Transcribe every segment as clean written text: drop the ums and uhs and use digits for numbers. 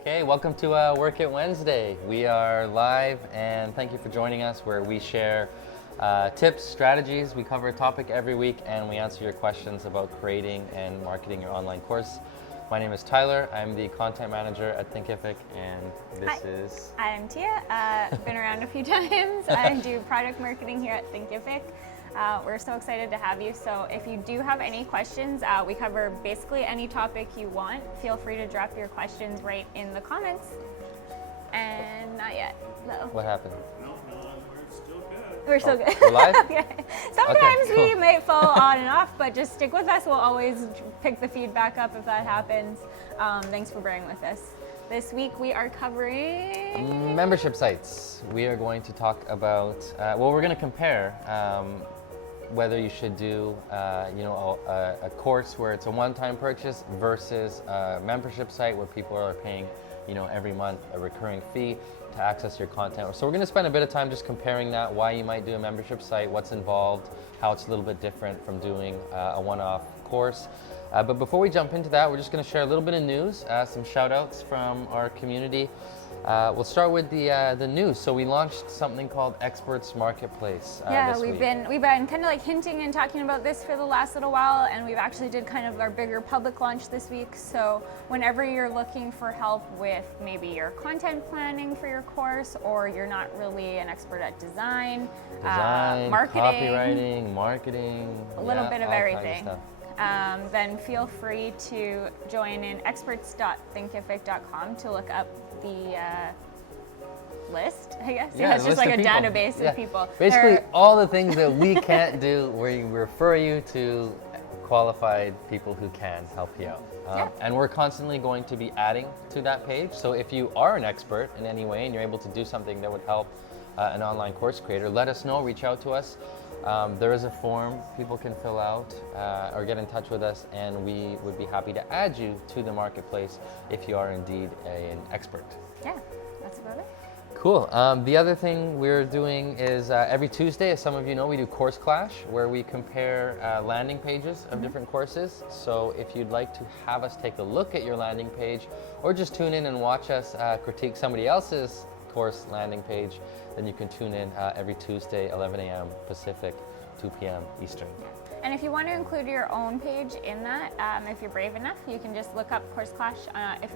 Okay, welcome to Work It Wednesday. We are live and thank you for joining us where we share tips, strategies. We cover a topic every week and we answer your questions about creating and marketing your online course. My name is Tyler. I'm the content manager at Thinkific and this I'm Tia. Been around a few times. I do product marketing here at Thinkific. We're so excited to have you. So if you do have any questions, we cover basically any topic you want. Feel free to drop your questions right in the comments. And not yet. No. What happened? No, we're still good. We're still good. We're live? Okay. Sometimes Okay, cool. we might fall on and off, but just stick with us. We'll always pick the feedback up if that happens. Thanks for bearing with us. This week we are covering Membership sites. We are going to talk about, we're going to compare whether you should do, a course where it's a one-time purchase versus a membership site where people are paying, every month a recurring fee to access your content. So we're going to spend a bit of time just comparing that, why you might do a membership site, what's involved, how it's a little bit different from doing a one-off course. But before we jump into that, we're just going to share a little bit of news, some shout outs from our community. We'll start with the news. So we launched something called Experts Marketplace. Yeah, we've been kind of like hinting and talking about this for the last little while, and we've actually did kind of our bigger public launch this week. So whenever you're looking for help with maybe your content planning for your course, or you're not really an expert at design, marketing, copywriting, marketing, a little bit of all kinds everything. stuff. Then feel free to join in experts.thinkific.com to look up the list, I guess. Yeah, it's just like a database of people. Basically, all the things that we can't do, we refer you to qualified people who can help you out. And we're constantly going to be adding to that page. So if you are an expert in any way and you're able to do something that would help an online course creator, let us know, reach out to us. There is a form people can fill out or get in touch with us, and we would be happy to add you to the marketplace if you are indeed an expert. Yeah, that's about it. Cool. The other thing we're doing is every Tuesday, as some of you know, we do Course Clash, where we compare landing pages of different courses. So if you'd like to have us take a look at your landing page, or just tune in and watch us critique somebody else's course landing page, then you can tune in every Tuesday, 11 a.m. Pacific, 2 p.m. Eastern. And if you want to include your own page in that, if you're brave enough, you can just look up Course Clash. If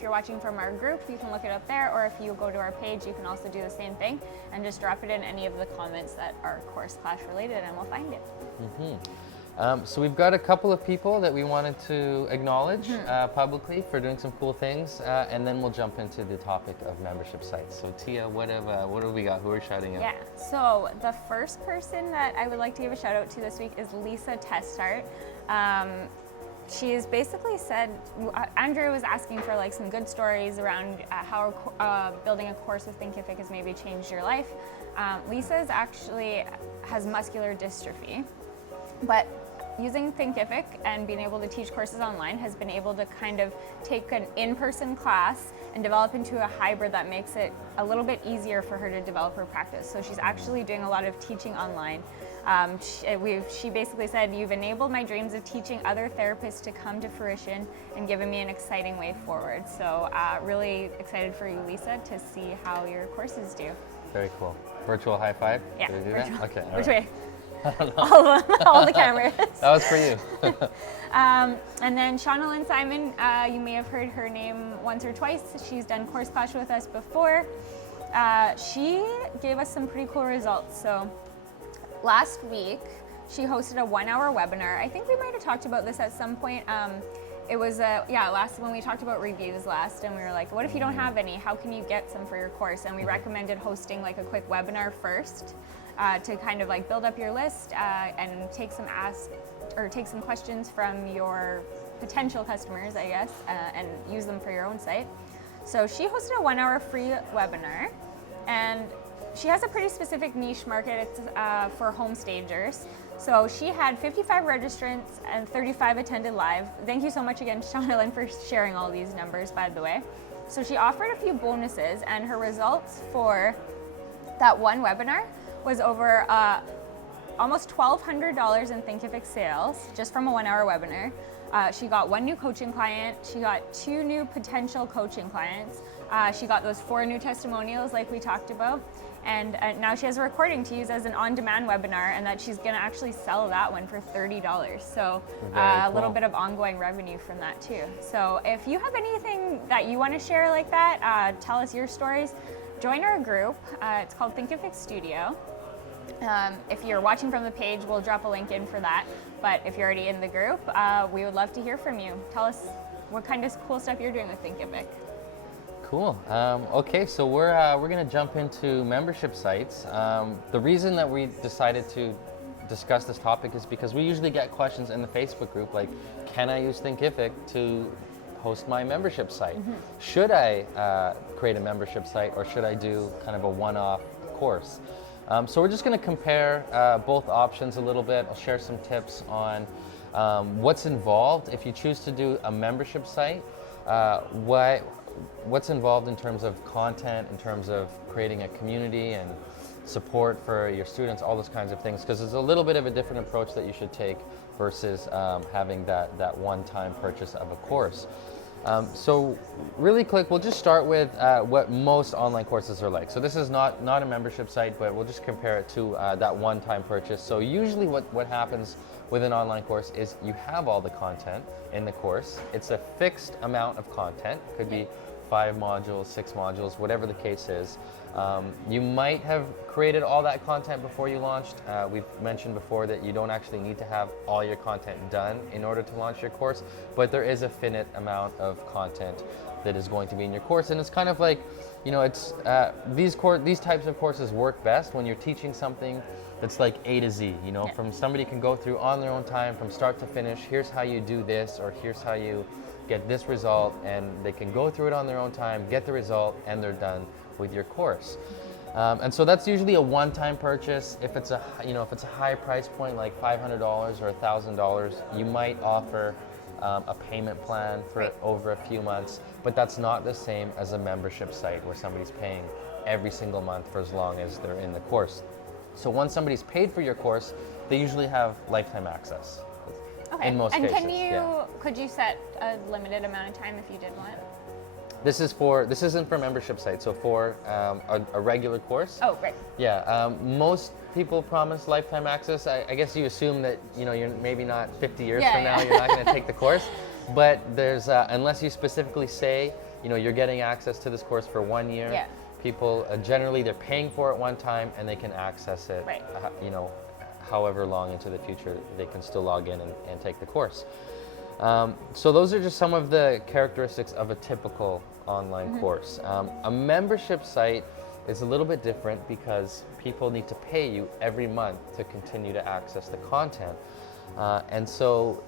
you're watching from our group, you can look it up there, or if you go to our page, you can also do the same thing and just drop it in any of the comments that are Course Clash related, and we'll find it. So we've got a couple of people that we wanted to acknowledge publicly for doing some cool things, and then we'll jump into the topic of membership sites. So Tia, what have we got? Who are we shouting out? Yeah, so the first person that I would like to give a shout out to this week is Lisa Testart. She's basically said, Andrew was asking for like some good stories around how building a course with Thinkific has maybe changed your life. Lisa's actually has muscular dystrophy, but using Thinkific and being able to teach courses online has been able to kind of take an in-person class and develop into a hybrid that makes it a little bit easier for her to develop her practice. So she's actually doing a lot of teaching online. She basically said, "You've enabled my dreams of teaching other therapists to come to fruition and given me an exciting way forward." So really excited for you, Lisa, to see how your courses do. Very cool. Virtual high five? Yeah, Did we do virtual. that? Okay. All Which right. way? all the cameras. That was for you. And then Shauna Lynn Simon, you may have heard her name once or twice. She's done Course Clash with us before. She gave us some pretty cool results. So last week, she hosted a 1-hour webinar. I think we might have talked about this at some point. It was, last when we talked about reviews last, and we were like, what if you don't have any? How can you get some for your course? And we recommended hosting like a quick webinar first to kind of like build up your list and take some questions from your potential customers, I guess, and use them for your own site. So she hosted a 1-hour free webinar, and she has a pretty specific niche market. It's for home stagers. So she had 55 registrants and 35 attended live. Thank you so much again, Shauna Lynn, for sharing all these numbers, by the way. So she offered a few bonuses, and her results for that one webinar was over almost $1,200 in Thinkific sales just from a 1-hour webinar. She got 1 new coaching client. She got 2 new potential coaching clients. She got those 4 new testimonials like we talked about. And now she has a recording to use as an on-demand webinar, and that she's gonna actually sell that one for $30. So a little bit of ongoing revenue from that too. So if you have anything that you wanna share like that, tell us your stories. Join our group. It's called Thinkific Studio. If you're watching from the page, we'll drop a link in for that. But if you're already in the group, we would love to hear from you. Tell us what kind of cool stuff you're doing with Thinkific. Cool. Okay, so we're going to jump into membership sites. The reason that we decided to discuss this topic is because we usually get questions in the Facebook group like, can I use Thinkific to host my membership site? Should I create a membership site, or should I do kind of a one-off course? So we're just going to compare both options a little bit. I'll share some tips on what's involved if you choose to do a membership site, what's involved in terms of content, in terms of creating a community and support for your students, all those kinds of things, because it's a little bit of a different approach that you should take versus having that one-time purchase of a course. So really quick, we'll just start with what most online courses are like. So this is not a membership site, but we'll just compare it to that one-time purchase. So usually what happens with an online course is you have all the content in the course. It's a fixed amount of content. Could be 5 modules, 6 modules, whatever the case is. You might have created all that content before you launched. We've mentioned before that you don't actually need to have all your content done in order to launch your course, but there is a finite amount of content that is going to be in your course. And it's kind of like, you know, it's these types of courses work best when you're teaching something that's like A to Z, you know, from somebody can go through on their own time from start to finish. Here's how you do this, or here's how you get this result, and they can go through it on their own time, get the result, and they're done with your course. And so that's usually a one-time purchase. If it's a high price point like $500 or $1,000, you might offer a payment plan for over a few months, but that's not the same as a membership site where somebody's paying every single month for as long as they're in the course. So once somebody's paid for your course, they usually have lifetime access. Okay. In most cases. And could you set a limited amount of time if you did want? This isn't for membership sites, so for a regular course. Oh, great. Yeah, most people promise lifetime access. I guess you assume that, you know, you're maybe not 50 years from now, you're not going to take the course, but there's, unless you specifically say, you know, you're getting access to this course for 1 year, people, generally they're paying for it one time and they can access it, you know, however long into the future they can still log in and take the course. So those are just some of the characteristics of a typical online course. A membership site is a little bit different because people need to pay you every month to continue to access the content. And so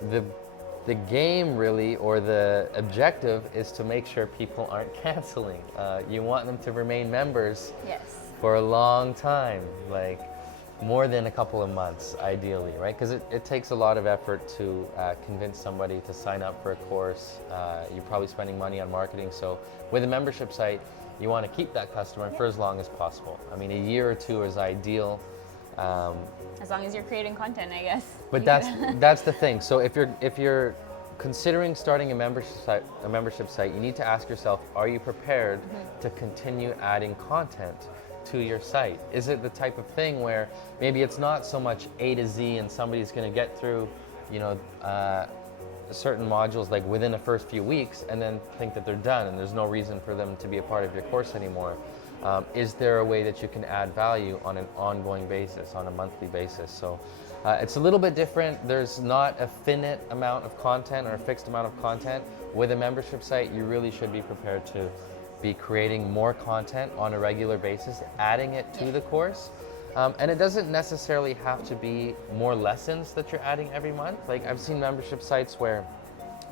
the game really, or the objective, is to make sure people aren't canceling. You want them to remain members for a long time, like more than a couple of months, ideally, right? Because it takes a lot of effort to convince somebody to sign up for a course. You're probably spending money on marketing. So with a membership site, you want to keep that customer for as long as possible. I mean, a year or two is ideal. As long as you're creating content, I guess. But that's the thing. So if you're considering starting a membership site, you need to ask yourself, are you prepared to continue adding content to your site? Is it the type of thing where maybe it's not so much A to Z and somebody's going to get through, you know, certain modules like within the first few weeks and then think that they're done and there's no reason for them to be a part of your course anymore? Is there a way that you can add value on an ongoing basis, on a monthly basis? So it's a little bit different. There's not a finite amount of content or a fixed amount of content. With a membership site, you really should be prepared to be creating more content on a regular basis, adding it to the course. And it doesn't necessarily have to be more lessons that you're adding every month. Like I've seen membership sites where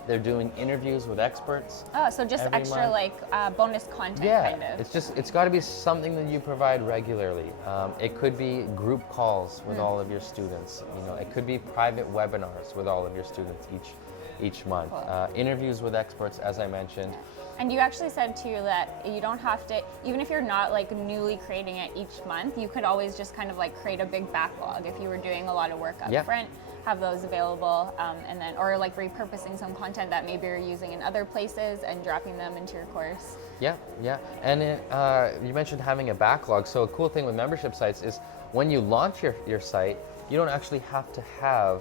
they're doing interviews with experts. Oh, so just extra month. Like bonus content kind of. It's got to be something that you provide regularly. It could be group calls with all of your students. You know, it could be private webinars with all of your students each month. Cool. Interviews with experts, as I mentioned. And you actually said too that you don't have to, even if you're not like newly creating it each month, you could always just kind of like create a big backlog if you were doing a lot of work up front. have those available, and then, or like repurposing some content that maybe you're using in other places and dropping them into your course. Yeah, yeah. And you mentioned having a backlog. So a cool thing with membership sites is when you launch your site, you don't actually have to have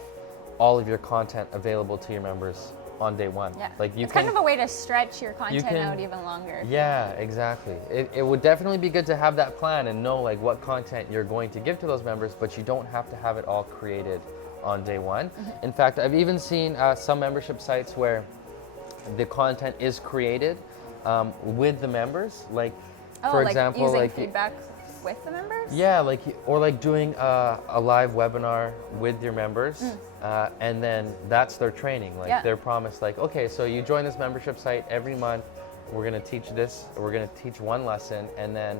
all of your content available to your members on day one. Yeah, like you it's can, kind of a way to stretch your content out even longer. Yeah, exactly. It would definitely be good to have that plan and know like what content you're going to give to those members, but you don't have to have it all created on day one. Mm-hmm. In fact, I've even seen some membership sites where the content is created with the members, like for like example, using like feedback with the members. yeah, like or like doing a live webinar with your members, and then that's their training. Like they're promised, like, okay, so you join this membership site every month. We're gonna teach this. We're gonna teach one lesson, and then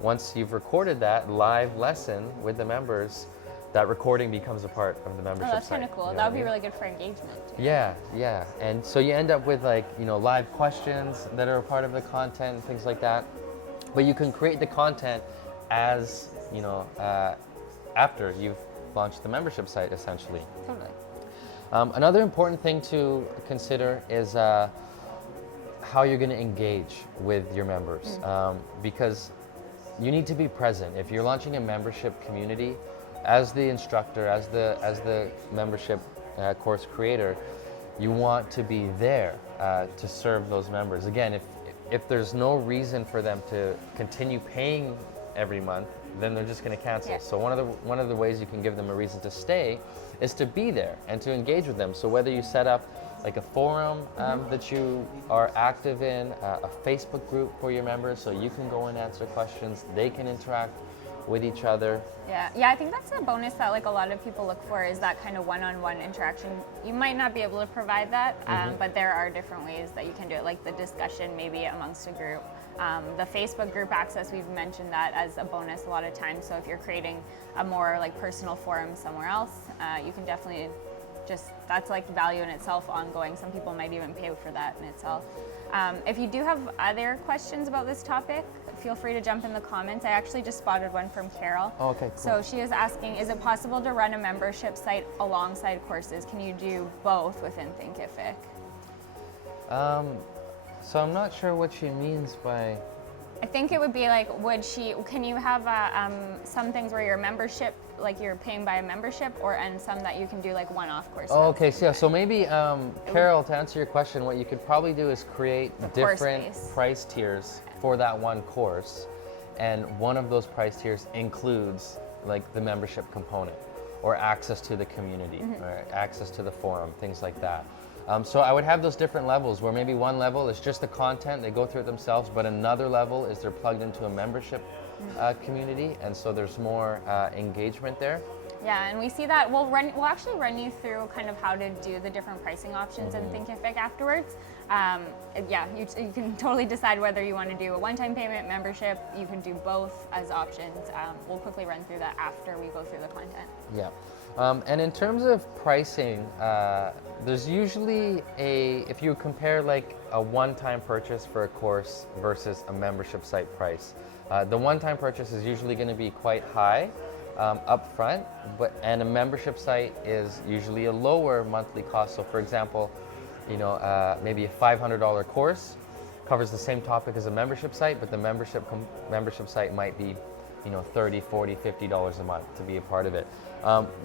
once you've recorded that live lesson with the members, that recording becomes a part of the membership Oh, that's site. kind of cool. You know That what would I be mean? really good for engagement. Yeah, yeah. And so you end up with like, live questions that are a part of the content, things like that. But you can create the content as, after you've launched the membership site, essentially. Totally. Another important thing to consider is how you're going to engage with your members, because you need to be present. If you're launching a membership community, as the instructor, as the membership course creator, you want to be there to serve those members. Again, if there's no reason for them to continue paying every month, then they're just going to cancel. Yeah. So one of the ways you can give them a reason to stay is to be there and to engage with them. So whether you set up like a forum that you are active in, a Facebook group for your members, so you can go and answer questions, they can interact with each other. Yeah, I think that's a bonus that like a lot of people look for, is that kind of one-on-one interaction. You might not be able to provide that, but there are different ways that you can do it, like the discussion maybe amongst a group. The Facebook group access, we've mentioned that as a bonus a lot of times. So if you're creating a more like personal forum somewhere else, you can definitely that's like value in itself, ongoing. Some people might even pay for that in itself. If you do have other questions about this topic, feel free to jump in the comments. I actually just spotted one from Carol. Oh, okay, cool. So she is asking, is it possible to run a membership site alongside courses? Can you do both within Thinkific? So I'm not sure what she means by... I think it would be like, can you have some things where your membership, like you're paying by a membership, and some that you can do like one-off courses? Oh, okay, so maybe, Carol, to answer your question, what you could probably do is create different price tiers for that one course, and one of those price tiers includes like the membership component, or access to the community, or access to the forum, things like that. So I would have those different levels where maybe one level is just the content, they go through it themselves, but another level is they're plugged into a membership community, and so there's more engagement there. Yeah, and we see that we'll actually run you through kind of how to do the different pricing options in Thinkific afterwards. You can totally decide whether you want to do a one-time payment, membership. You can do both as options. We'll quickly run through that after we go through the content. Yeah, and in terms of pricing, there's usually if you compare like a one-time purchase for a course versus a membership site price, the one-time purchase is usually going to be quite high up front, and a membership site is usually a lower monthly cost. So for example, maybe a $500 course covers the same topic as a membership site, but the membership site might be $30, $40, $50 a month to be a part of it.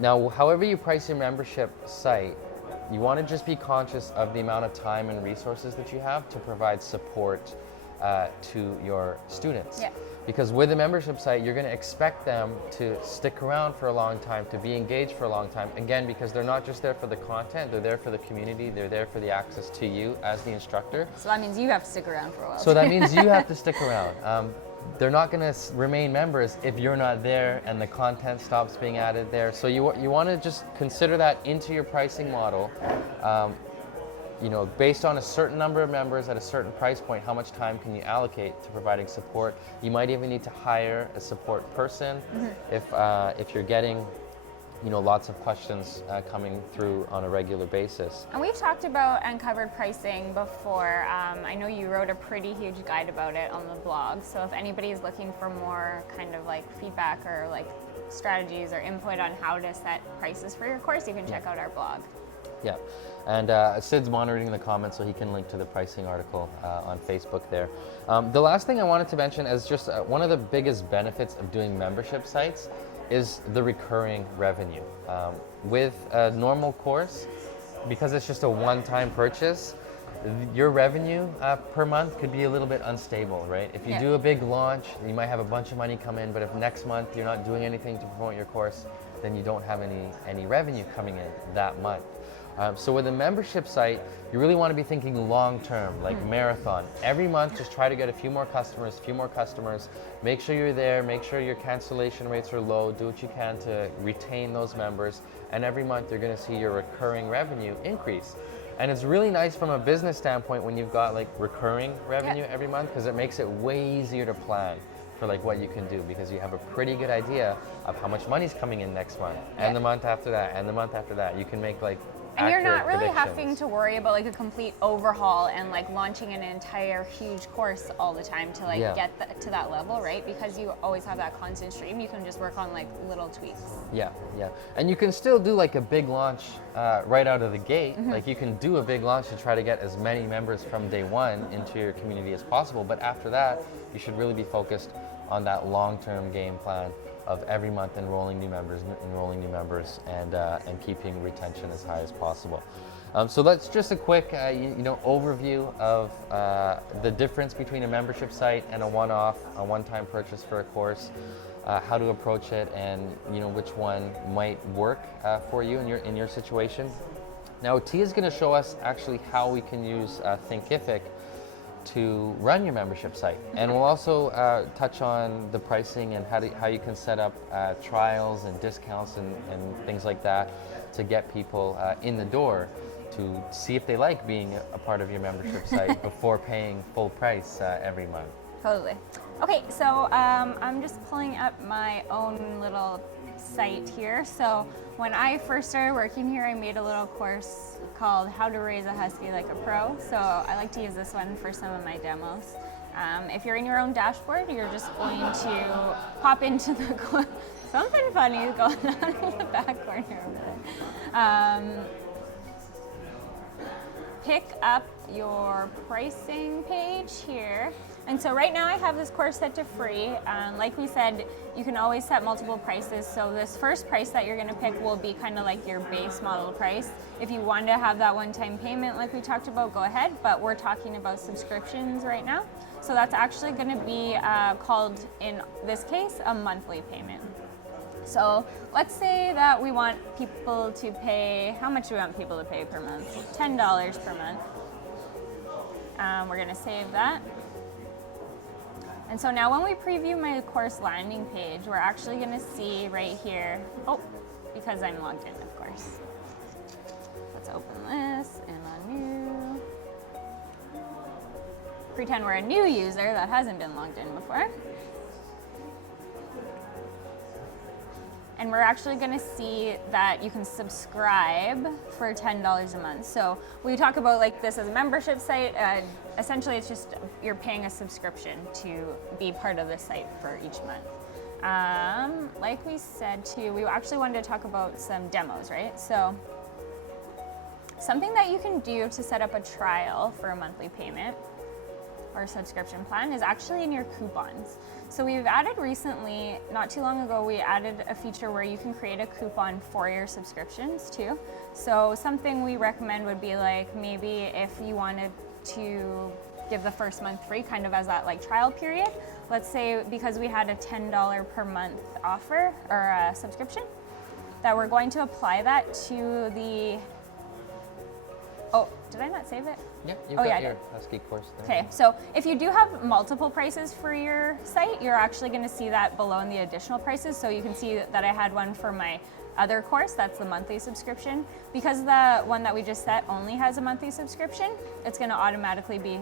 Now, however you price your membership site, you want to just be conscious of the amount of time and resources that you have to provide support to your students. Yeah. Because with a membership site, you're going to expect them to stick around for a long time, to be engaged for a long time. Again, because they're not just there for the content, they're there for the community, they're there for the access to you as the instructor. So that means you have to stick around for a while. So that means you have to stick around. They're not going to remain members if you're not there and the content stops being added there. So you want to just consider that into your pricing model. Based on a certain number of members at a certain price point, how much time can you allocate to providing support? You might even need to hire a support person if you're getting lots of questions coming through on a regular basis. And we've talked about uncovered pricing before. I know you wrote a pretty huge guide about it on the blog. So if anybody is looking for more kind of like feedback or like strategies or input on how to set prices for your course, you can check out our blog. Yeah, and Sid's monitoring the comments, so he can link to the pricing article on Facebook there. The last thing I wanted to mention is just one of the biggest benefits of doing membership sites is the recurring revenue. With a normal course, because it's just a one-time purchase, your revenue per month could be a little bit unstable, right? If you do a big launch, you might have a bunch of money come in, but if next month you're not doing anything to promote your course, then you don't have any revenue coming in that month. So with a membership site, you really want to be thinking long-term, like marathon. Every month, just try to get a few more customers, make sure you're there, make sure your cancellation rates are low, do what you can to retain those members, and every month you're going to see your recurring revenue increase. And it's really nice from a business standpoint when you've got like recurring revenue every month, because it makes it way easier to plan for like what you can do, because you have a pretty good idea of how much money's coming in next month, and the month after that, and the month after that. You can make like and you're not really predictions. having to worry about like a complete overhaul and like launching an entire huge course all the time to like get to that level, right? Because you always have that constant stream, you can just work on like little tweaks. Yeah. And you can still do like a big launch right out of the gate. Like you can do a big launch to try to get as many members from day one into your community as possible. But after that, you should really be focused on that long-term game plan of every month enrolling new members, and keeping retention as high as possible. So that's just a quick overview of the difference between a membership site and a one-time purchase for a course, how to approach it, and which one might work for you in your situation. Now Tia is going to show us actually how we can use Thinkific to run your membership site, and we'll also touch on the pricing and how you can set up trials and discounts and things like that to get people in the door to see if they like being a part of your membership site before paying full price every month. Totally. Okay, so I'm just pulling up my own little site here. So when I first started working here, I made a little course called How to Raise a Husky Like a Pro. So I like to use this one for some of my demos. If you're in your own dashboard, you're just going to pop into the something funny is going on in the back corner over there. Pick up your pricing page here. And so right now I have this course set to free. Like we said, you can always set multiple prices. So this first price that you're gonna pick will be kind of like your base model price. If you want to have that one-time payment like we talked about, go ahead, but we're talking about subscriptions right now. So that's actually gonna be called, in this case, a monthly payment. So let's say that we want people to pay, how much do we want people to pay per month? $10 per month. We're gonna save that. And so now when we preview my course landing page, we're actually gonna see right here, because I'm logged in, of course. Let's open this in a new. Pretend we're a new user that hasn't been logged in before. And we're actually gonna see that you can subscribe for $10 a month. So we talk about like this as a membership site. Essentially, it's just you're paying a subscription to be part of the site for each month. Like we said too, we actually wanted to talk about some demos, right? So something that you can do to set up a trial for a monthly payment or subscription plan is actually in your coupons. So we've added recently, not too long ago, we added a feature where you can create a coupon for your subscriptions too. So something we recommend would be like maybe if you wanted to give the first month free kind of as that like trial period. Let's say because we had a $10 per month offer or subscription, that we're going to apply that to the, did I not save it? Yeah, you've got your Husky course there. Okay, so if you do have multiple prices for your site, you're actually going to see that below in the additional prices. So you can see that I had one for my other course, that's the monthly subscription. Because the one that we just set only has a monthly subscription, it's going to automatically be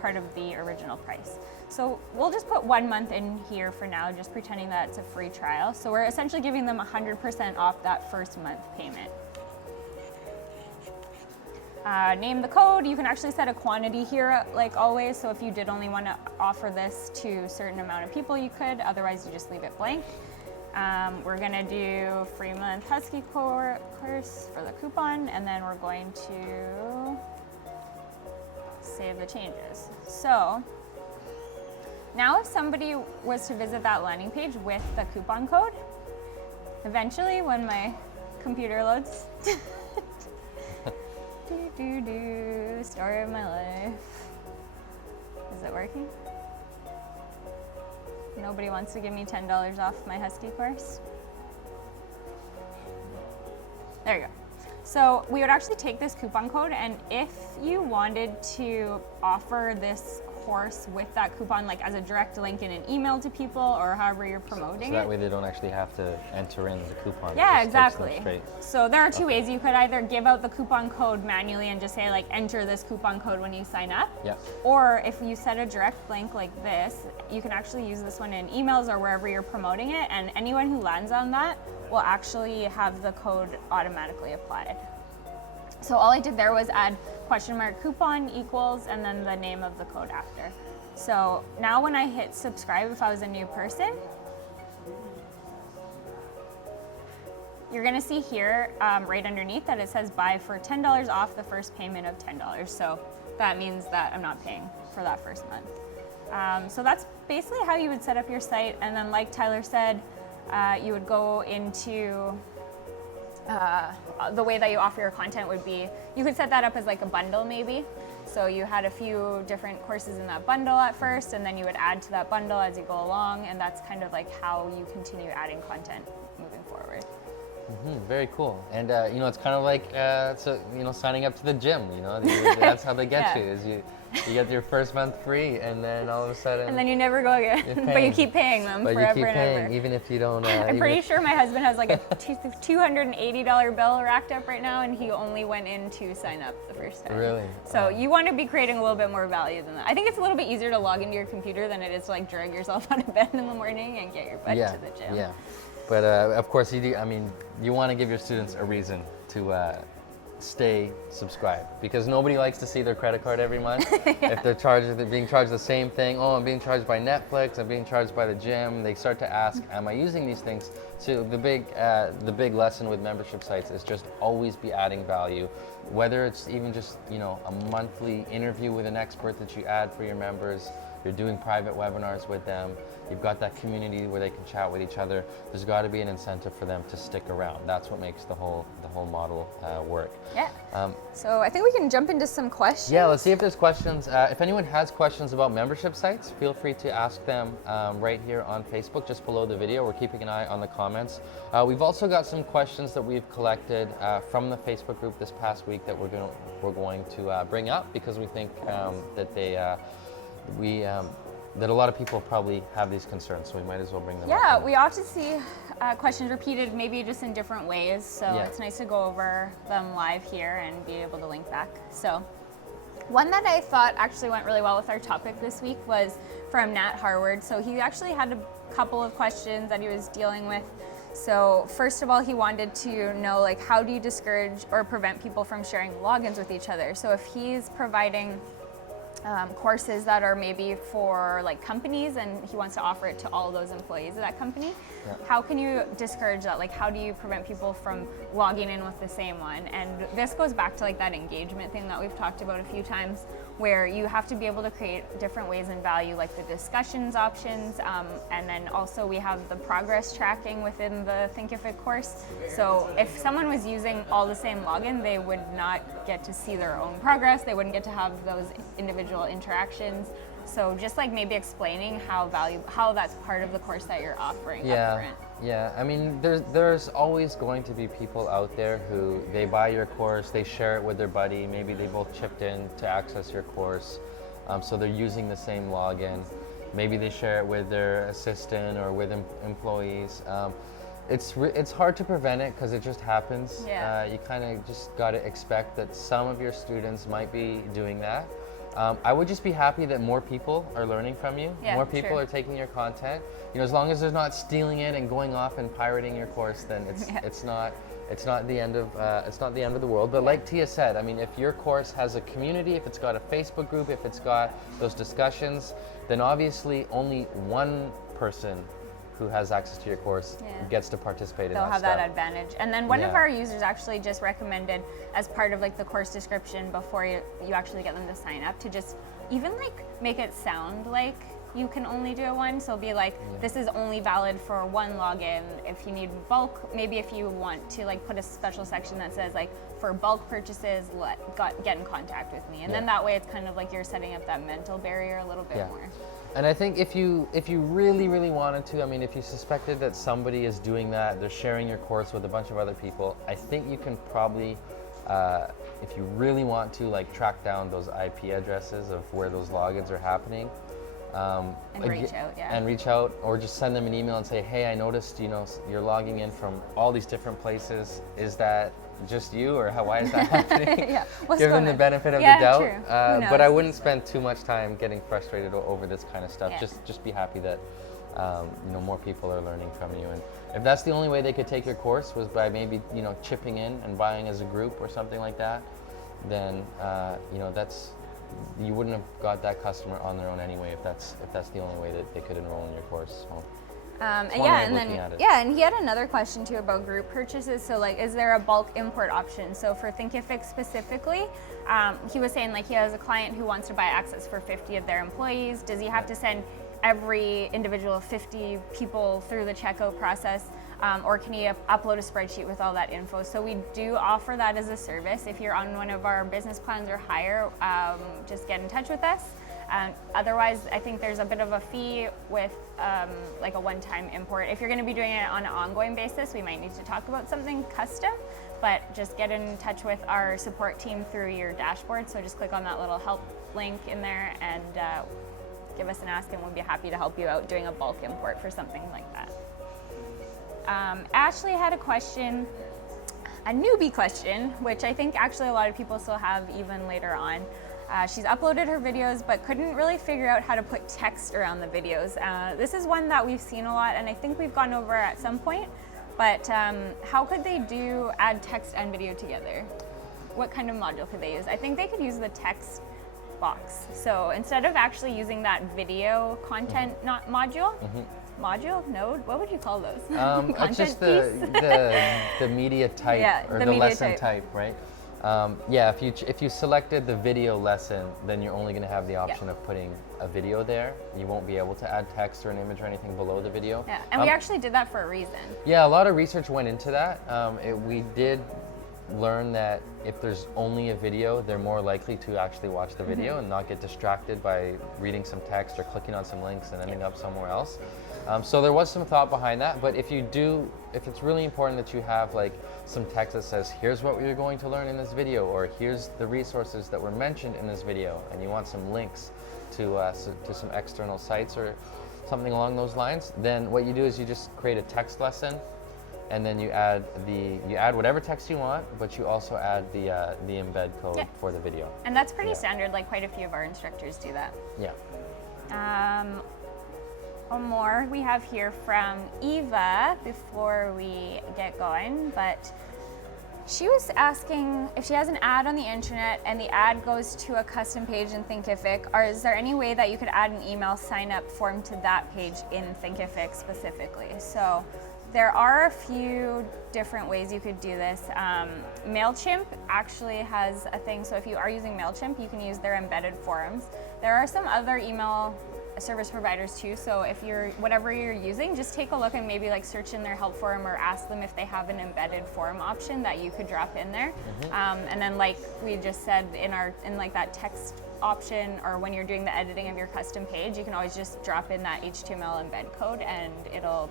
part of the original price. So we'll just put 1 month in here for now, just pretending that it's a free trial. So we're essentially giving them 100% off that first month payment. Name the code. You can actually set a quantity here, like always. So if you did only want to offer this to a certain amount of people, you could. Otherwise, you just leave it blank. We're gonna do free month Husky course for the coupon, and then we're going to save the changes. So now if somebody was to visit that landing page with the coupon code, eventually when my computer loads, story of my life. Is it working? Nobody wants to give me $10 off my Husky course. There you go. So we would actually take this coupon code, and if you wanted to offer this course with that coupon, like as a direct link in an email to people or however you're promoting So that way they don't actually have to enter in the coupon. Yeah, It just takes them exactly. straight. So there are two ways. You could either give out the coupon code manually and just say like enter this coupon code when you sign up. Yeah. Or if you set a direct link like this, you can actually use this one in emails or wherever you're promoting it, and anyone who lands on that will actually have the code automatically applied. So all I did there was add $coupon equals and then the name of the code after. So now when I hit subscribe, if I was a new person, you're gonna see here right underneath that it says buy for $10 off the first payment of $10. So that means that I'm not paying for that first month. So that's basically how you would set up your site. And then like Tyler said, you would go into the way that you offer your content would be, you could set that up as like a bundle maybe. So you had a few different courses in that bundle at first, and then you would add to that bundle as you go along, and that's kind of like how you continue adding content moving forward. Very cool. And it's kind of like signing up to the gym. That's how they get Yeah. you. Is you get your first month free, and then all of a sudden. And then you never go again, but you keep paying them But forever you keep and paying, ever. even if you don't. I'm pretty sure my husband has like a $280 bill racked up right now, and he only went in to sign up the first time. Really? So you want to be creating a little bit more value than that. I think it's a little bit easier to log into your computer than it is to like drag yourself out of bed in the morning and get your butt to the gym. Yeah. But of course, you want to give your students a reason to stay subscribed, because nobody likes to see their credit card every month. If they're being charged the same thing. Oh, I'm being charged by Netflix. I'm being charged by the gym. They start to ask, am I using these things? So the big lesson with membership sites is just always be adding value, whether it's even just a monthly interview with an expert that you add for your members. You're doing private webinars with them. You've got that community where they can chat with each other. There's got to be an incentive for them to stick around. That's what makes the whole model work. Yeah. So I think we can jump into some questions. Yeah, let's see if there's questions. If anyone has questions about membership sites, feel free to ask them right here on Facebook, just below the video. We're keeping an eye on the comments. We've also got some questions that we've collected from the Facebook group this past week that we're going to bring up, because we think that a lot of people probably have these concerns, so we might as well bring them up. Yeah, we often see questions repeated, maybe just in different ways, so Yeah. it's nice to go over them live here and be able to link back. So one that I thought actually went really well with our topic this week was from Nat Harward. So he actually had a couple of questions that he was dealing with. So first of all, he wanted to know, like, how do you discourage or prevent people from sharing logins with each other? So if he's providing courses that are maybe for like companies and he wants to offer it to all those employees of that company, how can you discourage that? Like, how do you prevent people from logging in with the same one? And this goes back to like that engagement thing that we've talked about a few times, where you have to be able to create different ways and value, like the discussions options, and then also we have the progress tracking within the Thinkific course. So if someone was using all the same login, they would not get to see their own progress. They wouldn't get to have those individual interactions. So just like maybe explaining how that's part of the course that you're offering upfront. Yeah, I mean, there's always going to be people out there who they buy your course, they share it with their buddy, maybe they both chipped in to access your course, so they're using the same login. Maybe they share it with their assistant or with employees. It's hard to prevent it because it just happens. Yeah. You kind of just got to expect that some of your students might be doing that. I would just be happy that more people are learning from you. Yeah, more people sure. are taking your content. You know, as long as they're not stealing it and going off and pirating your course, then it's not the end of the world. But like Tia said, I mean, if your course has a community, if it's got a Facebook group, if it's got those discussions, then obviously only one person who has access to your course gets to participate in They'll that have stuff. that advantage. And then one of Yeah. our users actually just recommended, as part of like the course description before you actually get them to sign up, to just even like make it sound like you can only do it once. So it'll be like, this is only valid for one login. If you need bulk, maybe if you want to like put a special section that says like, for bulk purchases, get in contact with me. And then that way it's kind of like you're setting up that mental barrier a little bit more. And I think if you really, really wanted to, I mean, if you suspected that somebody is doing that, they're sharing your course with a bunch of other people, I think you can probably, if you really want to, like track down those IP addresses of where those logins are happening. And reach out, And reach out, or just send them an email and say, hey, I noticed, you know, you're logging in from all these different places. Is that just you, or why is that happening? Give them the benefit of the doubt. True. But I wouldn't spend too much time getting frustrated over this kind of stuff. Just be happy that you know, more people are learning from you. And if that's the only way they could take your course was by maybe, you know, chipping in and buying as a group or something like that, then you know, you wouldn't have got that customer on their own anyway if that's the only way that they could enroll in your course. So. And he had another question too about group purchases. So like, is there a bulk import option? So for Thinkific specifically, he was saying like he has a client who wants to buy access for 50 of their employees. Does he have to send every individual 50 people through the checkout process? Or can he upload a spreadsheet with all that info? So we do offer that as a service. If you're on one of our business plans or higher, just get in touch with us. Otherwise, I think there's a bit of a fee with like a one-time import. If you're going to be doing it on an ongoing basis, we might need to talk about something custom, but just get in touch with our support team through your dashboard. So just click on that little help link in there and give us an ask, and we'll be happy to help you out doing a bulk import for something like that. Ashley had a question, a newbie question, which I think actually a lot of people still have even later on. She's uploaded her videos but couldn't really figure out how to put text around the videos. This is one that we've seen a lot, and I think we've gone over at some point, but how could they add text and video together? What kind of module could they use? I think they could use the text box. So instead of actually using that video content module, node, what would you call those? It's just the media type or the lesson type, right? If you selected the video lesson, then you're only going to have the option of putting a video there. You won't be able to add text or an image or anything below the video. Yeah, and we actually did that for a reason. Yeah, a lot of research went into that. We did learn that if there's only a video, they're more likely to actually watch the video and not get distracted by reading some text or clicking on some links and ending up somewhere else. So there was some thought behind that, but if it's really important that you have like some text that says, here's what we're going to learn in this video, or here's the resources that were mentioned in this video, and you want some links to some external sites or something along those lines, then what you do is you just create a text lesson, and then you add whatever text you want, but you also add the embed code for the video. And that's pretty standard, like quite a few of our instructors do that. Yeah. One more we have here from Eva before we get going, but she was asking if she has an ad on the internet and the ad goes to a custom page in Thinkific, or is there any way that you could add an email sign up form to that page in Thinkific specifically? So there are a few different ways you could do this. MailChimp actually has a thing, so if you are using MailChimp, you can use their embedded forms. There are some other email service providers too, so if whatever you're using, just take a look and maybe like search in their help forum or ask them if they have an embedded form option that you could drop in there. And then like we just said in like that text option, or when you're doing the editing of your custom page, you can always just drop in that HTML embed code and it'll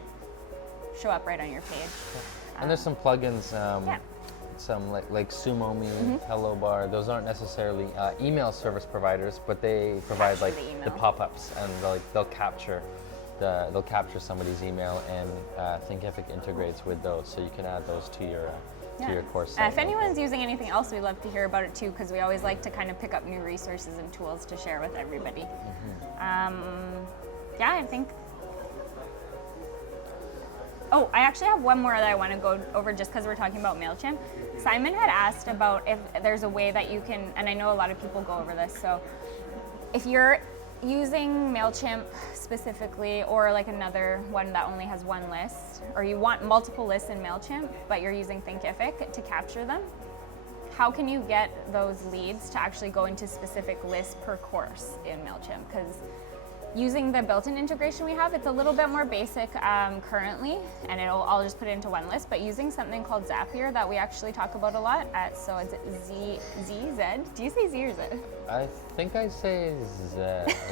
show up right on your page. And there's some plugins, some like SumoMe, Hello Bar. Those aren't necessarily email service providers, but they provide like the pop-ups, and they'll capture somebody's email, and Thinkific integrates with those, so you can add those to to your course If site. anyone's using anything else, we'd love to hear about it too, because we always like to kind of pick up new resources and tools to share with everybody. Yeah, I think. Oh, I actually have one more that I want to go over just because we're talking about MailChimp. Simon had asked about if there's a way that you can, and I know a lot of people go over this, so if you're using MailChimp specifically, or like another one that only has one list, or you want multiple lists in MailChimp, but you're using Thinkific to capture them, how can you get those leads to actually go into specific lists per course in MailChimp? Because using the built-in integration we have, it's a little bit more basic currently, and I'll just put it into one list, but using something called Zapier that we actually talk about a lot, so it's ZZ. Do you say Z or Z? I think I say Z.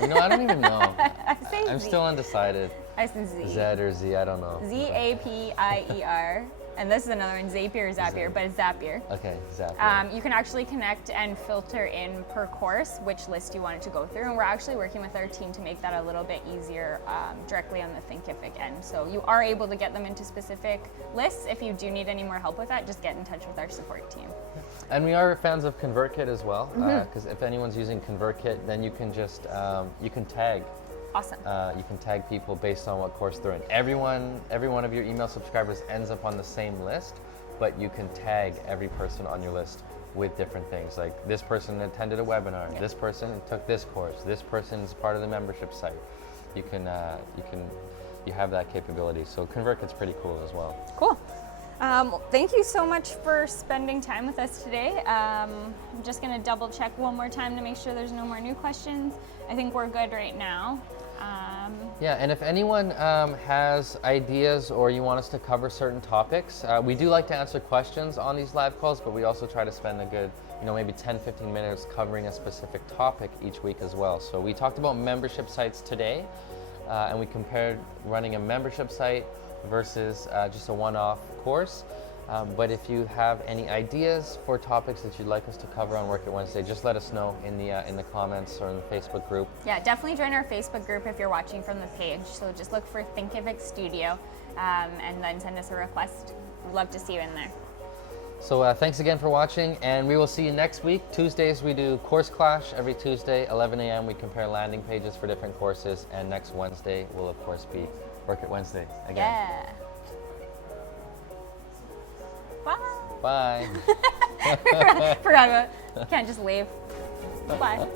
You know, I don't even know. I say I'm Z. still undecided. I say Z. Z or Z, I don't know. Zapier. And this is another one, Zapier or Zapier, but it's Zapier. Okay, Zapier. You can actually connect and filter in per course which list you want it to go through, and we're actually working with our team to make that a little bit easier directly on the Thinkific end. So you are able to get them into specific lists. If you do need any more help with that, just get in touch with our support team. And we are fans of Convertkit as well, because if anyone's using Convertkit, then you can just you can tag. Awesome. You can tag people based on what course they're in. Every one of your email subscribers ends up on the same list, but you can tag every person on your list with different things. Like this person attended a webinar, this person took this course, this person's part of the membership site. You have that capability. So ConvertKit's pretty cool as well. Cool. Thank you so much for spending time with us today. I'm just going to double check one more time to make sure there's no more new questions. I think we're good right now. Yeah, and if anyone has ideas or you want us to cover certain topics, we do like to answer questions on these live calls, but we also try to spend a good, maybe 10-15 minutes covering a specific topic each week as well. So we talked about membership sites today, and we compared running a membership site versus just a one-off course. But if you have any ideas for topics that you'd like us to cover on Work It Wednesday, just let us know in the comments or in the Facebook group. Yeah, definitely join our Facebook group if you're watching from the page. So just look for Thinkific Studio and then send us a request. We'd love to see you in there. So thanks again for watching, and we will see you next week. Tuesdays we do Course Clash every Tuesday, 11 a.m. We compare landing pages for different courses, and next Wednesday will of course be Work It Wednesday again. Yeah. Bye. Forgot about it. Can't just wave. Bye.